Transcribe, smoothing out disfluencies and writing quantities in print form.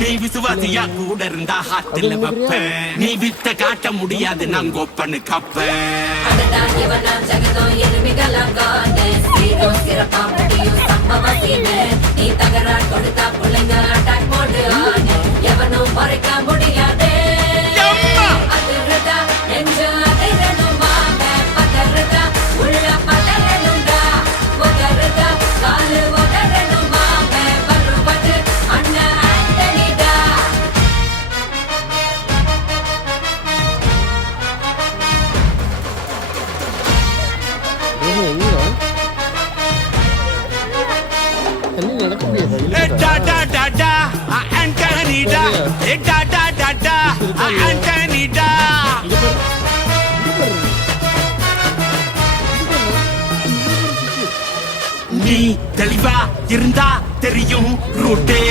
நீ விசுவாசியா கூட இருந்தா ஹாத்துல வைப்ப நீ வித்த காட்ட முடியாது நான் கோப்பனு கப்ப நீ தகரா கொடுத்தா பிள்ளைங்க அட்டாக் போட்டு ஆடு எவனும் மறைக்க முடியாதே அதிர்றதா நெஞ்சு அதிரணுமாங்க பதறதா உள்ள பதறணுண்டா உதறதா காலு உதறணுமாங்க வருவது அண்ணன் ஆண்டனிடா நீ தெளிவா இருந்தா தெரியும் ரூட்டே